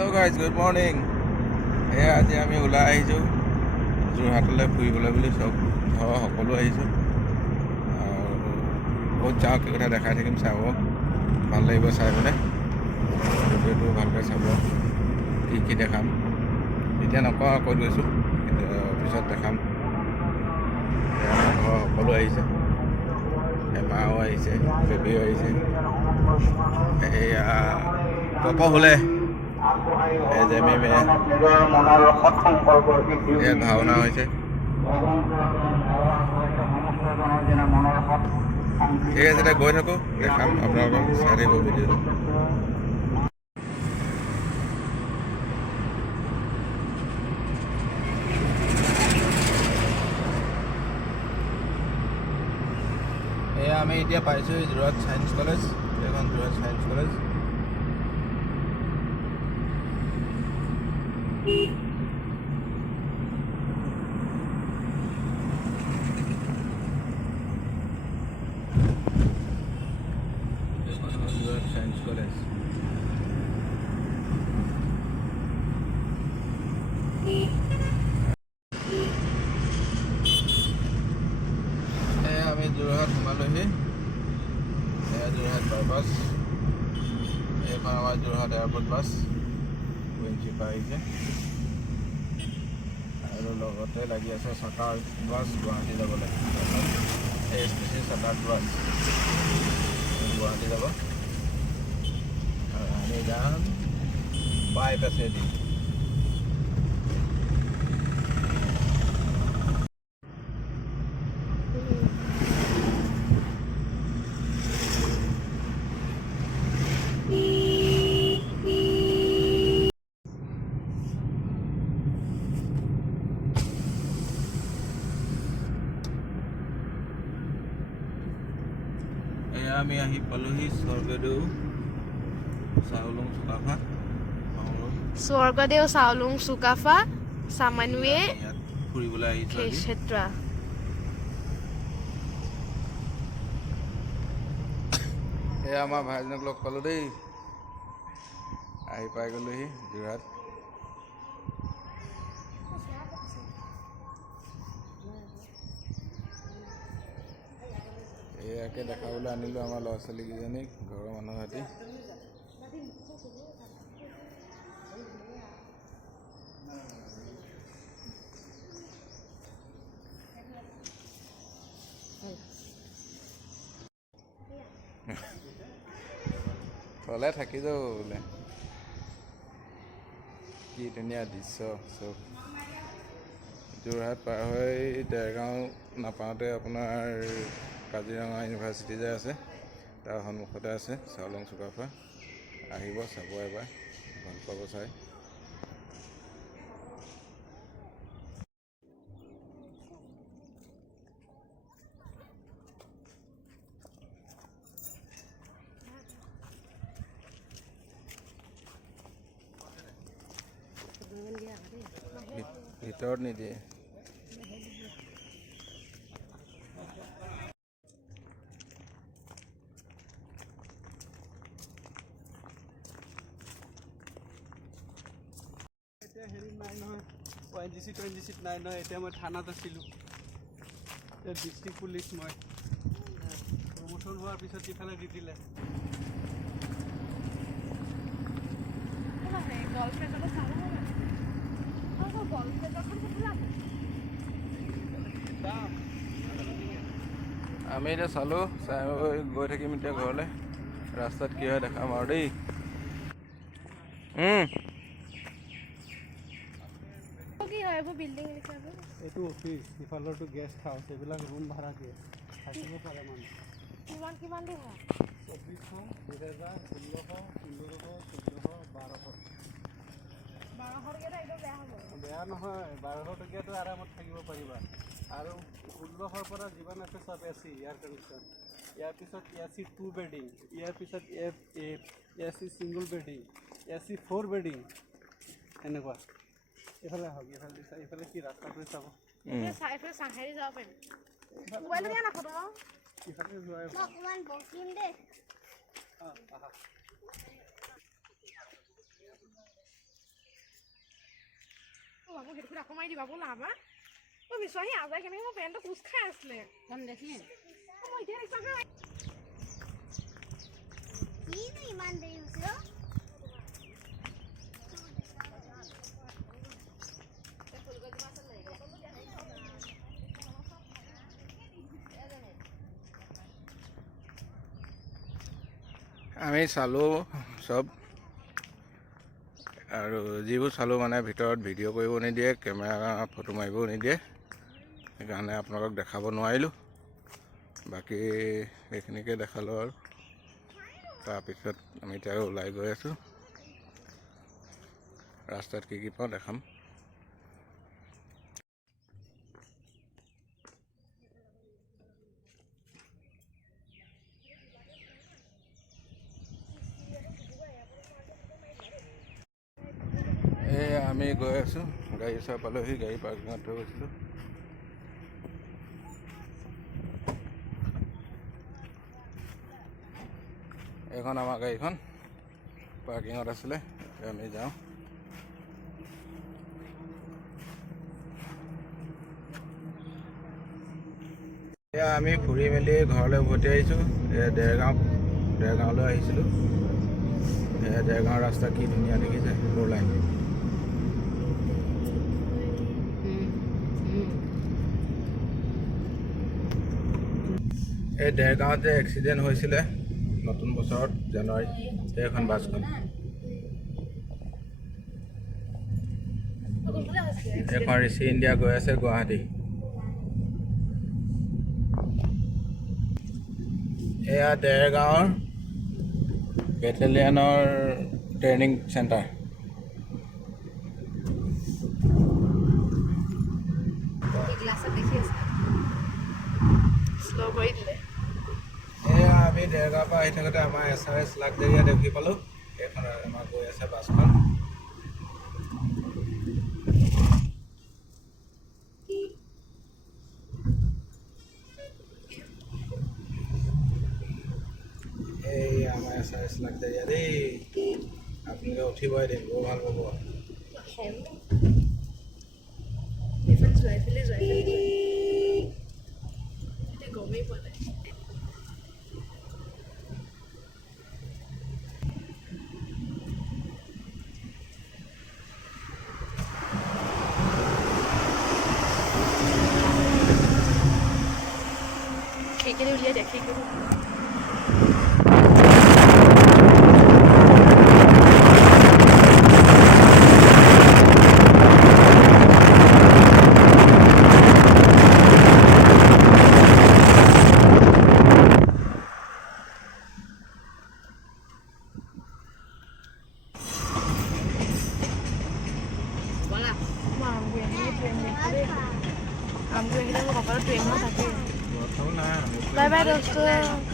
Hello' guys, good morning. এয়া আজি আমি ওলাই আহিছোঁ যোৰহাটলৈ ফুৰিবলৈ বুলি। চব ঘৰৰ সকলো আহিছোঁ। ক'ত যাওঁ কি কথা দেখাই থাকিম, চাব ভাল লাগিব চাই পেলাই। ভিডিঅ'টো ভালকৈ চাব, কি কি দেখাম। এতিয়া নকওঁ আৰু ক'ত গৈছোঁ, পিছত দেখাম। আমাৰ ঘৰৰ সকলো আহিছে, মাও আহিছে, বেবীও আহিছে। এয়া পপ হ'লে ইয়াত ভাওনা হৈছে। ঠিক আছে, এতিয়া গৈ থাকোঁ, দেখাম আপোনালোকক, চাই থাকিব ভিডিঅ'টো। এয়া আমি এতিয়া পাইছোঁ যোৰহাট ছায়েন্স কলেজ। এইখন Jorhat science college. Jorhat science college. আমি যোৰহাট সোমালোহি। এয়া যোৰহাট বাইপাছ। এইখন আমাৰ যোৰহাট এয়াৰপৰ্ট বাছ উইঞ্চি পৰা আহিছে, আৰু লগতে লাগি আছে চাটাৰ বাছ গুৱাহাটী যাবলৈ। ASTC চাটাৰ বাছ গুৱাহাটী যাব, আৰু আমি যাম বাইপাছেদি। আমি আহি পালোহি স্বৰ্গদেউ চাউলুং চুকাফা। স্বৰ্গদেউ চাউলুং চুকাফা সামান্বিয়ে ইয়াত ফুৰিবলৈ আহিছোঁ। ক্ষেত্ৰ এয়া আমাৰ ভাইজনক লগ পালোঁ দেই, আহি পাই গ'লোহি যোৰহাট। এয়াকে দেখাবলৈ আনিলোঁ আমাৰ ল'ৰা ছোৱালীকেইজনীক, ঘৰৰ মানুহৰ সৈতে। থ'লে থাকি যাব বোলে। কি ধুনীয়া দৃশ্য চব। যোৰহাট পাৰ হৈ দেৰগাঁও নাপাওঁতে আপোনাৰ কাজিৰঙা ইউনিভাৰ্চিটি যে আছে, তাৰ সন্মুখতে আছে চাউলুং চুকাফা। আহিব, চাব এবাৰ, ভাল পাব চাই। ভিতৰত নিদিয়ে। এতিয়া হেৰি নাই নহয়, ONGC নাই নহয়। এতিয়া মই থানাত আছিলোঁ, এতিয়া ডিষ্ট্ৰিক্ট পুলিচ। মই প্ৰমোশ্যন হোৱাৰ পিছত ইফালে দি দিলে। আমি এতিয়া চালোঁ, চাই গৈ থাকিম এতিয়া ঘৰলৈ। ৰাস্তাত কি হয় দেখাম আৰু দেই। এইটো অফিচ, ইফালৰটো গেষ্ট হাউচ, এইবিলাক ৰুম ভাড়া দিয়ে, থাকিব পাৰে মানুহ। কিমান দিয়ে হয়? 2400, 2000, 1600, 1500, 1400, 1200। বেয়া নহয়, 1200 টকীয়াটো আৰামত থাকিব পাৰিবা। আৰু 1600 পৰা যিমান আছে চব AC, এয়াৰ কণ্ডিশ্যন। ইয়াৰ পিছত AC 2 বেডিং, ইয়াৰ পিছত AC single bedding, AC 4 bedding, এনেকুৱা। এইফালে আহক, এইফালে কি ৰাস্তাটো চাব। চাংহাৰী যাব পাৰিম। ইফালে যোৱাই বাবু সেইটো আকৌ মাৰি দিবা ব'লা আমাৰ বিচৰাহী আজাই কেনেকৈ মোৰ পেণ্টটো কোচ খাই আছিলে কোন দেখি মই এতিয়া দেখিছোঁ নহয় কিনো ইমান দেৰি হৈছে আমি চালোঁ চব আৰু যিবোৰ চালোঁ মানে ভিতৰত ভিডিঅ' কৰিব নিদিয়ে কেমেৰা ফটো মাৰিবও নিদিয়ে সেইকাৰণে আপোনালোকক দেখাব নোৱাৰিলোঁ বাকী সেইখিনিকে দেখালোঁ আৰু তাৰপিছত আমি এতিয়া ওলাই গৈ আছোঁ ৰাস্তাত কি কি পাওঁ দেখাম আমি গৈ আছোঁ গাড়ী ওচৰ পালোহি গাড়ী পাৰ্কিঙত থৈ গৈছিলোঁ এইখন আমাৰ গাড়ীখন পাৰ্কিঙত আছিলে আমি যাওঁ এতিয়া আমি ফুৰি মেলি ঘৰলৈ উভতি আহিছোঁ দেৰগাঁৱলৈ আহিছিলোঁ দেৰগাঁৱৰ ৰাস্তা কি ধুনীয়া দেখিছে ফ'ৰ লাইন এই দেৰগাঁৱত যে এক্সিডেণ্ট হৈছিলে নতুন বছৰত জানুৱাৰী সেইখন বাছখন এখন ঋষি ইণ্ডিয়া গৈ আছে গুৱাহাটী এয়া দেৰগাঁৱৰ বেটেলিয়ানৰ ট্ৰেইনিং চেণ্টাৰ গ্লাছত দেখি আছে শ্ল' কৰি দিলে এয়া আমি দেৰগাঁৱৰ পৰা আহি থাকোঁতে আমাৰ SRS লাক্সাৰিয়া দেখি পালোঁ সেইখন আমাৰ গৈ আছে বাছখন এই আমাৰ SRS লাক্সাৰিয়া দেই আপোনালোকে উঠিবই দেই বৰ ভাল পাব এইফালে যোৱা এইফালে যোৱা এতিয়া গমেই পোৱা নাই খিৰিকিটো উলিয়াই দিয়া খিৰিকিটো बाय बाय दोस्तों